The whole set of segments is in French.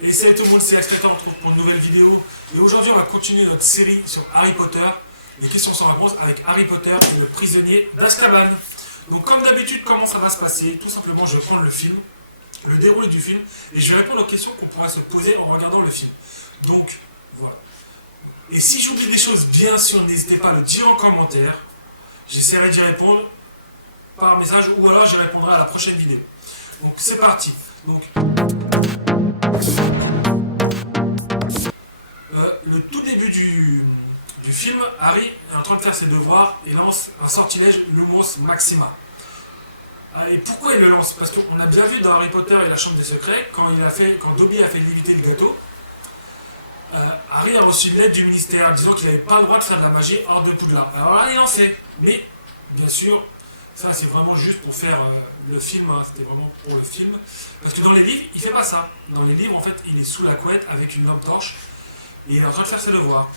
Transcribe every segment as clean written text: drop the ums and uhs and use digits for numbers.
Et salut tout le monde, c'est Axtrater, on se retrouve pour une nouvelle vidéo. Et aujourd'hui, on va continuer notre série sur Harry Potter, les questions sans réponse avec Harry Potter et le prisonnier d'Azkaban. Donc comme d'habitude, comment ça va se passer? Tout simplement, je vais prendre le film, le déroulé du film, et je vais répondre aux questions qu'on pourrait se poser en regardant le film. Donc, voilà. Et si j'oublie des choses, bien sûr, n'hésitez pas à le dire en commentaire. J'essaierai d'y répondre par message, ou alors j'y répondrai à la prochaine vidéo. Donc c'est parti. Donc... le tout début du film, Harry est en train de faire ses devoirs et lance un sortilège Lumos Maxima. Et pourquoi il le lance? Parce qu'on a bien vu dans Harry Potter et la Chambre des Secrets, quand Dobby a fait léviter le gâteau, Harry a reçu une lettre du ministère disant qu'il n'avait pas le droit de faire de la magie hors de Poudlard. Alors là, il en fait. Mais, bien sûr, ça c'est vraiment juste pour faire le film, hein, c'était vraiment pour le film. Parce que dans les livres, il fait pas ça. Dans les livres, en fait, il est sous la couette avec une lampe torche. Et il est en train de faire ses devoirs.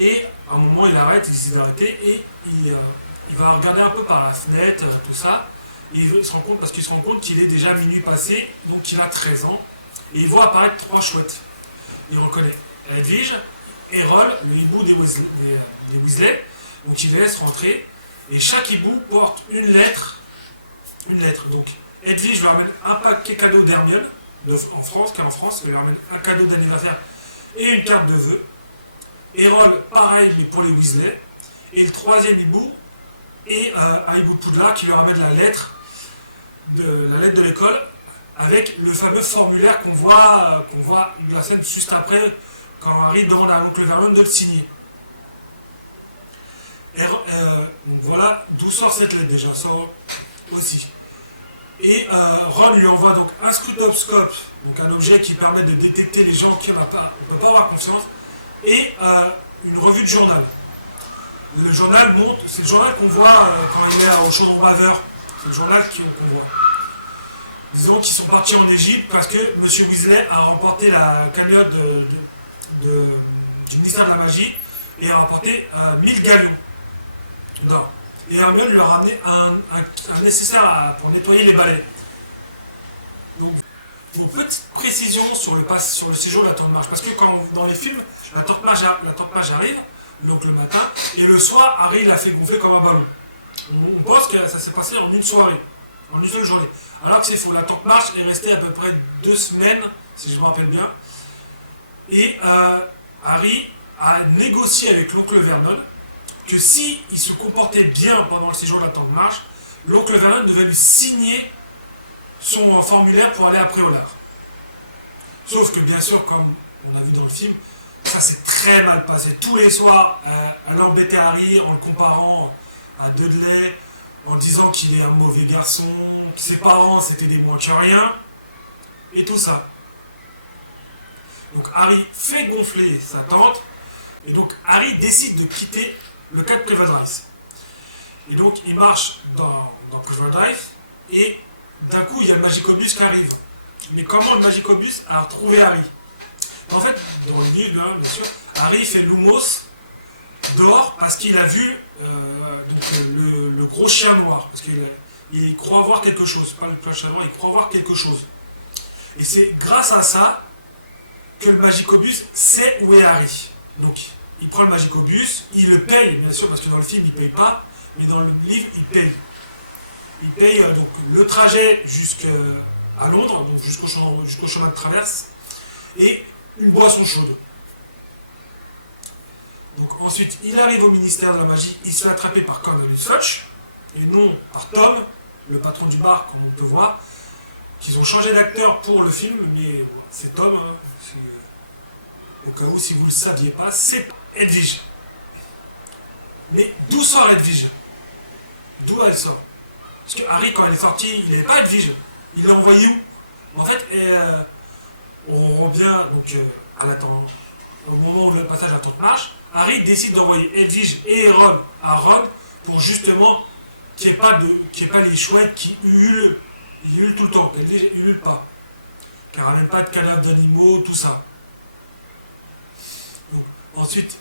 Et à un moment, il arrête, il décide d'arrêter et il va regarder un peu par la fenêtre, tout ça. Et il se rend compte, parce qu'il se rend compte qu'il est déjà minuit passé, donc il a 13 ans. Et il voit apparaître 3 chouettes. Il reconnaît Hedwige, Errol, le hibou des Weasley. Donc il les laisse rentrer. Et chaque hibou porte une lettre. Donc Hedwige lui ramène un paquet cadeau d'Hermione, qui est en France, qui lui ramène un cadeau d'anniversaire et une carte de vœux. Errol, pareil, mais pour les Weasley. Et le troisième hibou est un hibou de Poudlard qui lui ramène la lettre de l'école avec le fameux formulaire qu'on voit la scène juste après quand Harry demande à l'oncle Vernon de le signer. Donc voilà d'où sort cette lettre déjà, sort aussi. Et Ron lui envoie donc un scrutoscope, donc un objet qui permet de détecter les gens qui on ne peut pas avoir confiance, et une revue de journal. Le journal monte, c'est le journal qu'on voit quand il est au chaudron baveur. C'est le journal qu'on voit. Disons qu'ils sont partis en Égypte parce que Monsieur Weasley a remporté la cagnotte du ministère de la Magie et a remporté 1000 galions d'or. Et Hermione lui a ramené un nécessaire pour nettoyer les balais. Donc, bon, petite précision sur le séjour de la Tante Marge. Parce que dans les films, la Tante Marge arrive, donc le matin, et le soir, Harry l'a fait gonfler comme un ballon. On pense que ça s'est passé en une soirée, en une seule journée. Alors que c'est faux. La Tante Marge est restée à peu près 2 semaines, si je me rappelle bien. Et Harry a négocié avec l'oncle Vernon que si il se comportait bien pendant le séjour de la Tante Marge, l'oncle Vernon devait lui signer son formulaire pour aller à Préolard. Sauf que bien sûr, comme on a vu dans le film, ça s'est très mal passé. Tous les soirs, elle embêtait Harry en le comparant à Dudley, en disant qu'il est un mauvais garçon, que ses parents c'était des moins que rien, et tout ça. Donc Harry fait gonfler sa tante, et donc Harry décide de quitter le cas de Privet-Drive. Et donc il marche dans Privet-Drive, et d'un coup il y a le Magicobus qui arrive. Mais comment le Magicobus a retrouvé Harry? En fait, dans le livre, bien sûr, Harry fait Lumos dehors parce qu'il a vu le gros chien noir. Parce qu'il croit voir quelque chose. Pas le chien noir, il croit voir quelque chose. Et c'est grâce à ça que le Magicobus sait où est Harry. Donc, il prend le Magicobus, il le paye, bien sûr, parce que dans le film, il ne paye pas. Mais dans le livre, il paye. Il paye donc le trajet jusqu'à Londres, donc jusqu'au chemin de traverse. Et une boisson chaude. Donc ensuite, il arrive au ministère de la Magie, il se fait attraper par Cornelius Fudge, et non par Tom, le patron du bar, comme on peut voir, qu'ils ont changé d'acteur pour le film, mais c'est Tom, hein, au cas où, si vous ne le saviez pas, c'est Hedwige. Mais d'où sort Hedwige? D'où elle sort? Parce que Harry, quand elle est sortie, il n'avait pas Hedwige. Il l'a envoyé où? En fait, on revient donc au moment où le passage à Tante Marge, Harry décide d'envoyer Hedwige et Errol à Ron pour justement qu'il n'y ait pas les chouettes qui ululent. Ils ululent tout le temps, qu'Hedwige ulule pas. Qu'elle ramène pas de cadavres d'animaux, tout ça. Donc, ensuite,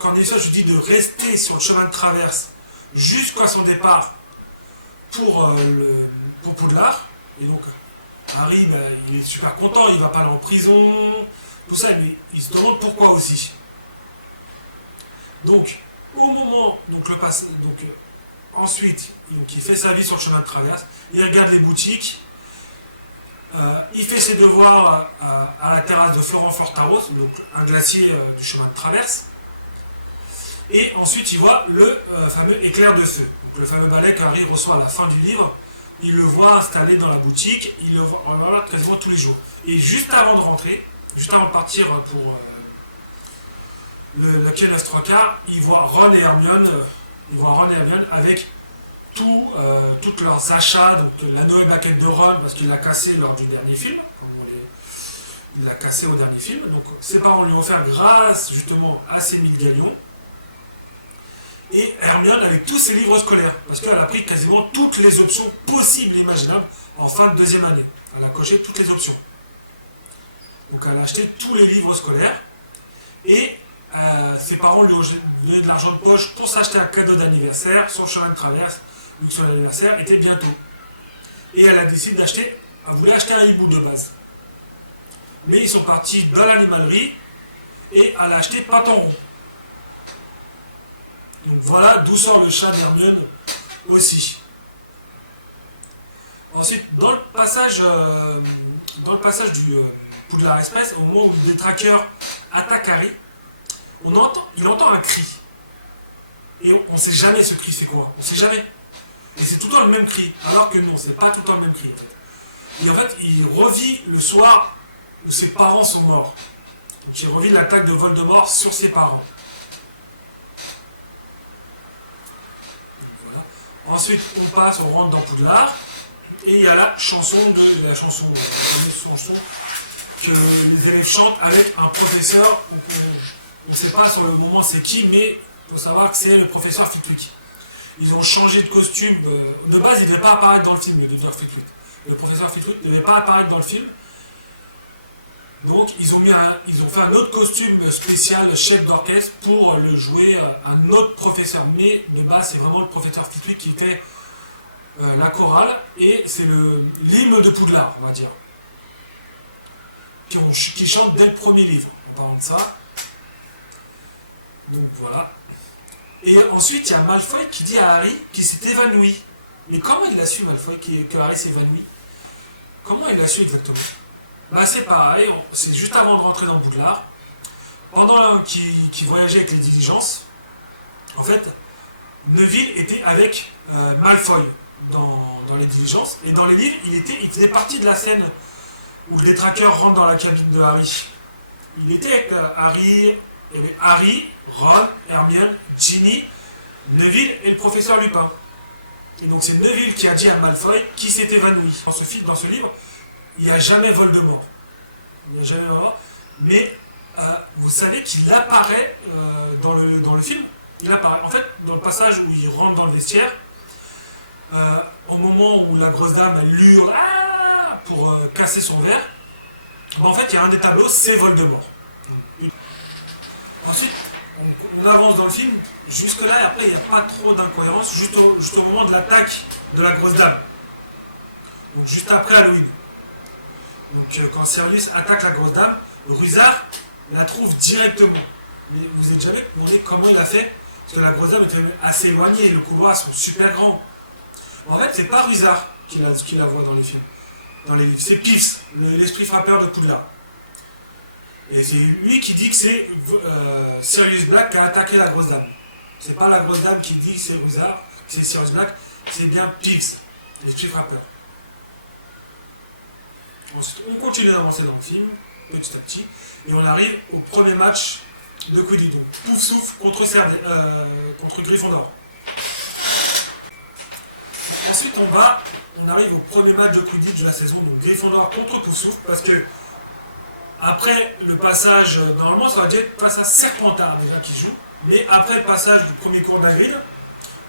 Cornelius je dis de rester sur le chemin de traverse jusqu'à son départ pour Poudlard. Et donc, Harry, il est super content, il va pas aller en prison, tout ça, mais il se demande pourquoi aussi. Donc, au moment, ensuite, il fait sa vie sur le chemin de traverse, il regarde les boutiques, il fait ses devoirs à la terrasse de Florent Fortaros, donc un glacier du chemin de traverse. Et ensuite, il voit le fameux éclair de feu. Donc le fameux balai qu'Harry reçoit à la fin du livre. Il le voit installé dans la boutique. Il le voit quasiment tous les jours. Et juste avant de rentrer, juste avant de partir pour le Q9 3 quarts, il voit Ron et Hermione. Avec toutes leurs achats. Donc la nouvelle baguette de Ron parce qu'il l'a cassée lors du dernier film. Il l'a cassé au dernier film. Donc ses parents lui ont offert grâce justement à ces 1000 galions. Et Hermione avec tous ses livres scolaires, parce qu'elle a pris quasiment toutes les options possibles et imaginables en fin de deuxième année. Elle a coché toutes les options. Donc elle a acheté tous les livres scolaires, et ses parents lui ont donné de l'argent de poche pour s'acheter un cadeau d'anniversaire sur le chemin de traverse, vu que son anniversaire était bientôt. Et elle a décidé elle voulait acheter un hibou de base. Mais ils sont partis dans l'animalerie, et elle a acheté Paton Rond. Donc voilà d'où sort le chat d'Hermione aussi. Ensuite, dans le passage du Poudlard Express, au moment où le détraqueur attaque Harry, il entend un cri. Et on ne sait jamais ce cri c'est quoi. On ne sait jamais. Et c'est tout le temps le même cri. Alors que non, c'est pas tout le temps le même cri en fait. Et en fait, il revit le soir où ses parents sont morts. Donc il revit l'attaque de Voldemort sur ses parents. Ensuite, on rentre dans Poudlard, et il y a la fameuse chanson que les élèves chantent avec un professeur. On ne sait pas sur le moment c'est qui, mais il faut savoir que c'est le professeur Flitwick. Ils ont changé de costume. De base, il ne devait pas apparaître dans le film, le docteur Flitwick. Le professeur Flitwick ne devait pas apparaître dans le film. Donc, ils ont fait un autre costume spécial chef d'orchestre pour le jouer un autre professeur. Mais de base, c'est vraiment le professeur Flitwick qui fait la chorale. Et c'est l'hymne de Poudlard, on va dire. Qui chante dès le premier livre, en parlant de ça. Donc, voilà. Et ensuite, il y a Malfoy qui dit à Harry qu'il s'est évanoui. Mais comment il l'a su, Malfoy, que Harry s'est évanoui? Comment il l'a su exactement? C'est pareil, c'est juste avant de rentrer dans Poudlard. Pendant qu'il voyageait avec les diligences, en fait, Neville était avec Malfoy dans les diligences. Et dans les livres, il faisait partie de la scène où le détraqueur rentre dans la cabine de Harry. Il était avec Harry, Ron, Hermione, Ginny, Neville et le professeur Lupin. Et donc c'est Neville qui a dit à Malfoy qui s'est évanoui. Dans ce livre, il n'y a jamais Voldemort. Mais vous savez qu'il apparaît dans le film. Il apparaît. En fait, dans le passage où il rentre dans le vestiaire, au moment où la grosse dame elle hurle pour casser son verre, en fait, il y a un des tableaux, c'est Voldemort. Ensuite, on avance dans le film. Jusque-là, et après, il n'y a pas trop d'incohérence. Juste au moment de l'attaque de la grosse dame. Donc, juste après Halloween. Donc quand Sirius attaque la grosse dame, Rusard la trouve directement. Mais vous vous êtes jamais demandé comment il a fait? Parce que la grosse dame était assez éloignée et les couloirs sont super grands. En fait, c'est pas Rusard qui la voit dans les films. Dans les livres. C'est Piffs, l'esprit frappeur de Poudlard. Et c'est lui qui dit que c'est Sirius Black qui a attaqué la grosse dame. C'est pas la grosse dame qui dit que c'est Rusard, que c'est Sirius Black, c'est bien Piffs, l'esprit frappeur. Ensuite, on continue d'avancer dans le film, petit à petit, et on arrive au premier match de Quidditch, donc Pouf Souffle contre Gryffondor. Bon, ensuite, on arrive au premier match de Quidditch de la saison, donc Gryffondor contre Pouf Souffle, parce que après le passage, normalement ça va déjà être face à Serpentard déjà qui joue, mais après le passage du premier cours d'Hagrid,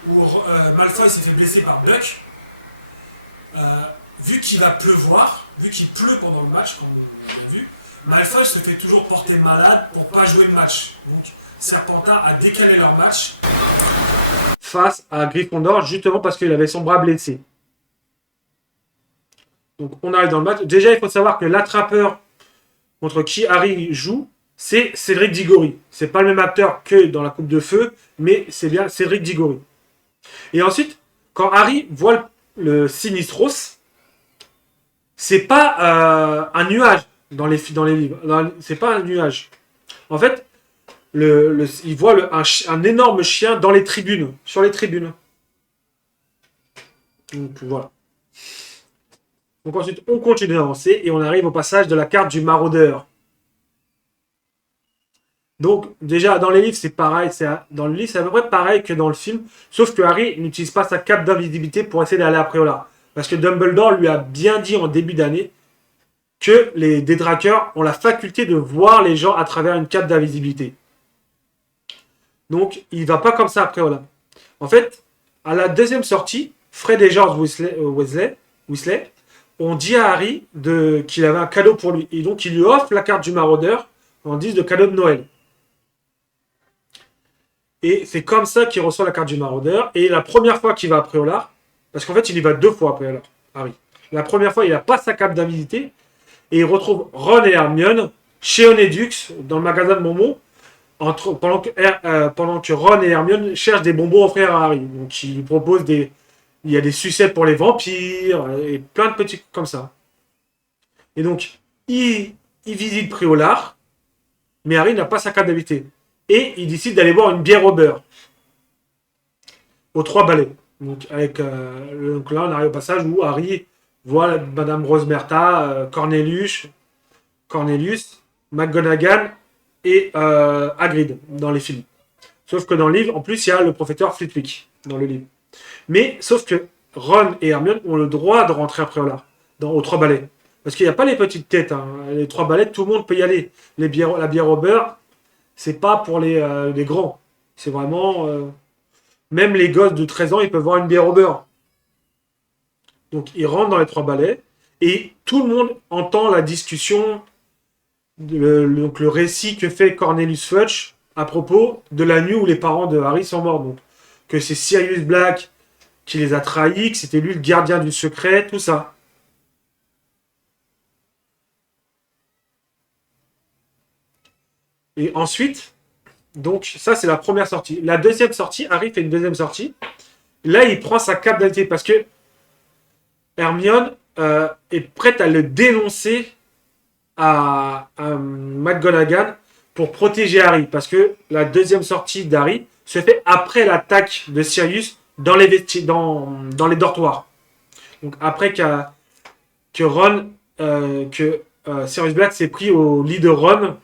où Malfoy s'est fait blesser par Buck, vu qu'il va pleuvoir, vu qu'il pleut pendant le match, comme on l'a vu, Malfoy se fait toujours porter malade pour pas jouer le match. Donc Serpentard a décalé leur match face à Gryffondor, justement parce qu'il avait son bras blessé. Donc on arrive dans le match. Déjà, il faut savoir que l'attrapeur contre qui Harry joue, c'est Cédric Diggory. C'est pas le même acteur que dans la Coupe de Feu, mais c'est bien Cédric Diggory. Et ensuite, quand Harry voit le Sinistros, c'est pas un nuage dans les livres. C'est pas un nuage. En fait, il voit un énorme chien dans les tribunes, sur les tribunes. Donc voilà. Donc ensuite, on continue d'avancer et on arrive au passage de la carte du maraudeur. Donc déjà, dans les livres, c'est pareil. Dans le livre, c'est à peu près pareil que dans le film. Sauf que Harry n'utilise pas sa cape d'invisibilité pour essayer d'aller à Préolard. Parce que Dumbledore lui a bien dit en début d'année que les détraqueurs ont la faculté de voir les gens à travers une cape d'invisibilité. Donc, il va pas comme ça après Préolard. En fait, à la deuxième sortie, Fred et George Weasley ont dit à Harry qu'il avait un cadeau pour lui. Et donc, il lui offre la carte du maraudeur en guise de cadeau de Noël. Et c'est comme ça qu'il reçoit la carte du maraudeur. Et la première fois qu'il va à Préolard, parce qu'en fait, il y va 2 fois à Préolard, Harry. La première fois, il n'a pas sa cape d'invisibilité. Et il retrouve Ron et Hermione chez Onedux, dans le magasin de bonbons, pendant que Ron et Hermione cherchent des bonbons à offrir à Harry. Donc, il lui propose il y a des sucettes pour les vampires, et plein de petits comme ça. Et donc, il visite Préolard, mais Harry n'a pas sa carte d'invité. Et il décide d'aller boire une bière au beurre. Aux 3 balais. Donc, donc là, on arrive au passage où Harry voit Madame Rosmerta, Cornelius, McGonagall et Hagrid dans les films. Sauf que dans le livre, en plus, il y a le professeur Flitwick dans le livre. Mais, sauf que Ron et Hermione ont le droit de rentrer à Préolard, aux 3 balais. Parce qu'il n'y a pas les petites têtes. Hein. Les 3 balais, tout le monde peut y aller. La bière au beurre, c'est pas pour les grands. C'est vraiment... même les gosses de 13 ans, ils peuvent voir une bière au beurre. Donc, ils rentrent dans les 3 balais. Et tout le monde entend la discussion, donc le récit que fait Cornelius Fudge à propos de la nuit où les parents de Harry sont morts. Donc, que c'est Sirius Black qui les a trahis, que c'était lui le gardien du secret, tout ça. Et ensuite, donc ça c'est la première sortie. La deuxième sortie, Harry fait une deuxième sortie. Là, il prend sa cape d'identité parce que Hermione est prête à le dénoncer à McGonagall pour protéger Harry. Parce que la deuxième sortie d'Harry se fait après l'attaque de Sirius dans les dortoirs. Donc après que Sirius Black s'est pris au lit de Ron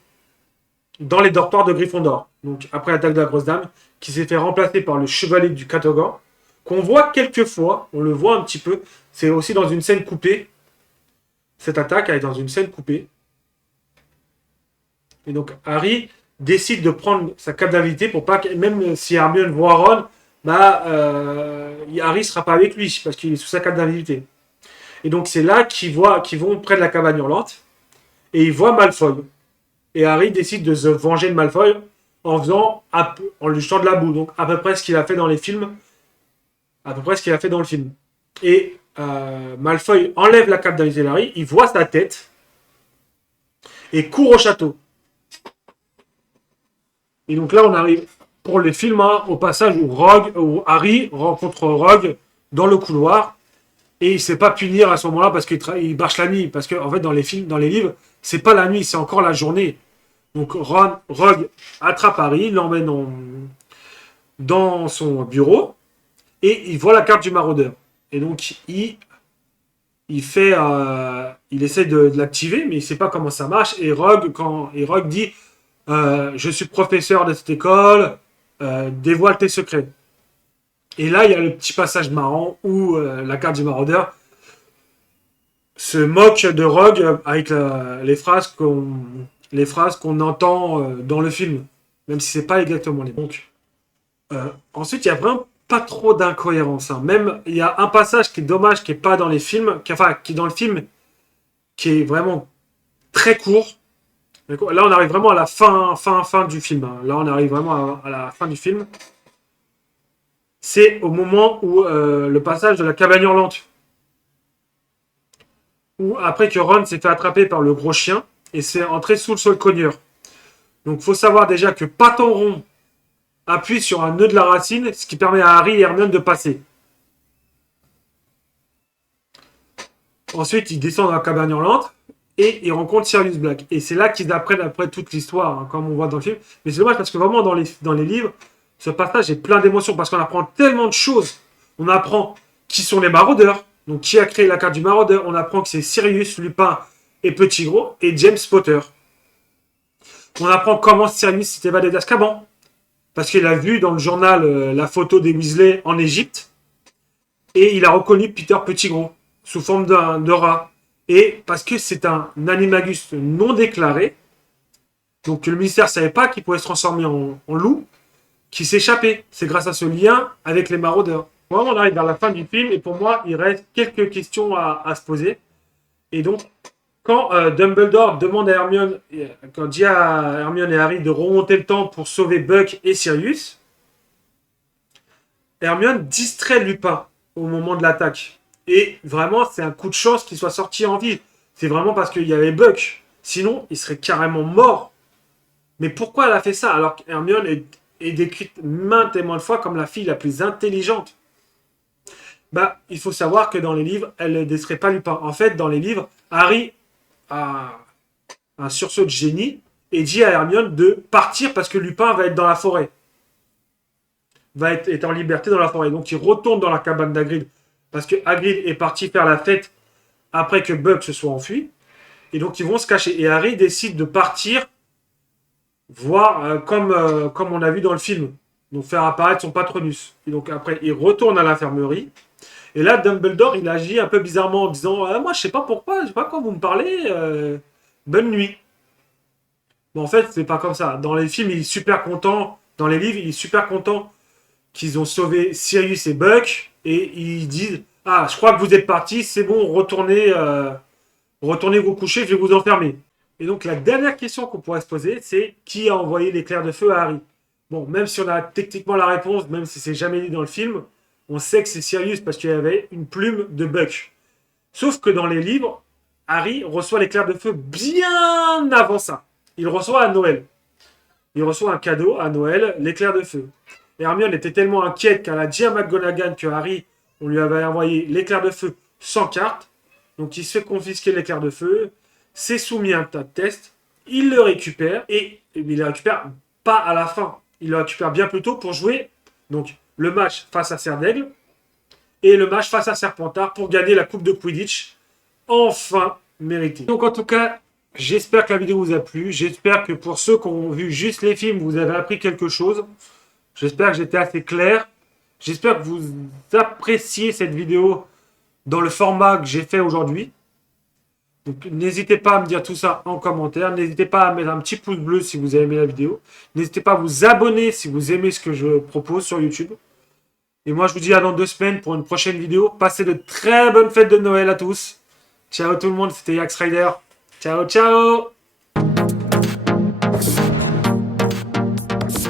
dans les dortoirs de Gryffondor. Donc après l'attaque de la grosse dame, qui s'est fait remplacer par le chevalier du Catogan, qu'on voit quelques fois, on le voit un petit peu, c'est aussi dans une scène coupée. Cette attaque, elle est dans une scène coupée. Et donc Harry décide de prendre sa cape d'invité pour pas que, même si Hermione voit Ron, Harry sera pas avec lui parce qu'il est sous sa cape d'invité. Et donc c'est là qu'ils vont près de la cabane hurlante et ils voient Malfoy. Et Harry décide de se venger de Malfoy en lui jetant de la boue. Donc à peu près ce qu'il a fait dans les films. À peu près ce qu'il a fait dans le film. Et Malfoy enlève la cape d'invité d'Harry, il voit sa tête et court au château. Et donc là, on arrive pour les films au passage où Harry rencontre Rogue dans le couloir et il ne sait pas punir à ce moment-là parce qu'il marche la nuit. Parce qu'en fait, dans les films, dans les livres, c'est pas la nuit, c'est encore la journée. Donc Rogue attrape Harry, l'emmène dans son bureau et il voit la carte du maraudeur. Et donc il essaie de l'activer, mais il ne sait pas comment ça marche. Et Rogue dit je suis professeur de cette école, dévoile tes secrets. Et là, il y a le petit passage marrant où la carte du maraudeur se moque de Rogue avec les phrases qu'on entend dans le film, même si c'est pas exactement les mêmes. Donc, ensuite, il y a vraiment pas trop d'incohérence. Hein. Même, il y a un passage qui est dommage, qui est pas dans les films, qui est dans le film, qui est vraiment très court. Là, on arrive vraiment à la fin du film. Hein. Là, on arrive vraiment à la fin du film. C'est au moment où le passage de la cabane hurlante. Ou après que Ron s'est fait attraper par le gros chien et s'est entré sous le sol cogneur. Donc, faut savoir déjà que Paton Rond appuie sur un nœud de la racine, ce qui permet à Harry et Hermione de passer. Ensuite, ils descendent dans la cabane hurlante et ils rencontrent Sirius Black. Et c'est là qu'ils apprennent après toute l'histoire, hein, comme on voit dans le film. Mais c'est dommage parce que vraiment, dans les livres, ce passage est plein d'émotions parce qu'on apprend tellement de choses. On apprend qui sont les maraudeurs, donc qui a créé la carte du maraudeur. On apprend que c'est Sirius, Lupin et Petit Gros et James Potter. On apprend comment Sirius s'est évadé d'Azkaban parce qu'il a vu dans le journal la photo des Weasley en Égypte et il a reconnu Peter Petit Gros sous forme de rat. Et parce que c'est un animagus non déclaré, donc le ministère ne savait pas qu'il pouvait se transformer en loup, qui s'échappait. C'est grâce à ce lien avec les maraudeurs. Vraiment, on arrive vers la fin du film et pour moi, il reste quelques questions à se poser. Et donc, quand Dumbledore demande à Hermione, quand dit à Hermione et Harry de remonter le temps pour sauver Buck et Sirius, Hermione distrait Lupin au moment de l'attaque. Et vraiment, c'est un coup de chance qu'il soit sorti en vie. C'est vraiment parce qu'il y avait Buck. Sinon, il serait carrément mort. Mais pourquoi elle a fait ça alors qu'Hermione est décrite maintes et maintes fois comme la fille la plus intelligente? Bah, il faut savoir que dans les livres, elle ne distrait pas Lupin. En fait, dans les livres, Harry a un sursaut de génie et dit à Hermione de partir parce que Lupin va être dans la forêt. Va être en liberté dans la forêt. Donc, il retourne dans la cabane d'Hagrid parce que Hagrid est parti faire la fête après que Buck se soit enfui. Et donc, ils vont se cacher. Et Harry décide de partir voir comme on a vu dans le film. Donc, faire apparaître son Patronus. Et donc, après, il retourne à l'infirmerie. Et là, Dumbledore, il agit un peu bizarrement en disant moi, je sais pas pourquoi, je sais pas quand vous me parlez. Bonne nuit. Bon, en fait, c'est pas comme ça. Dans les films, il est super content. Dans les livres, il est super content qu'ils ont sauvé Sirius et Buck. Et ils disent je crois que vous êtes partis, c'est bon, retournez vous coucher, je vais vous enfermer. Et donc, la dernière question qu'on pourrait se poser, c'est qui a envoyé l'éclair de feu à Harry? Bon, même si on a techniquement la réponse, même si c'est jamais dit dans le film, on sait que c'est Sirius parce qu'il y avait une plume de Buck. Sauf que dans les livres, Harry reçoit l'éclair de feu bien avant ça. Il reçoit à Noël. Il reçoit un cadeau à Noël, l'éclair de feu. Et Hermione était tellement inquiète qu'elle a dit à McGonagall que Harry, on lui avait envoyé l'éclair de feu sans carte. Donc il se fait confisquer l'éclair de feu, c'est soumis à un tas de tests, il le récupère et il le récupère pas à la fin. Il le récupère bien plus tôt pour jouer donc le match face à Serre d'Aigle et le match face à Serpentard pour gagner la coupe de Quidditch enfin méritée. Donc en tout cas, j'espère que la vidéo vous a plu. J'espère que pour ceux qui ont vu juste les films, vous avez appris quelque chose. J'espère que j'étais assez clair. J'espère que vous appréciez cette vidéo dans le format que j'ai fait aujourd'hui. Donc n'hésitez pas à me dire tout ça en commentaire. N'hésitez pas à mettre un petit pouce bleu si vous avez aimé la vidéo. N'hésitez pas à vous abonner si vous aimez ce que je propose sur YouTube. Et moi, je vous dis à dans 2 semaines pour une prochaine vidéo. Passez de très bonnes fêtes de Noël à tous. Ciao tout le monde, c'était Yax Rider. Ciao, ciao!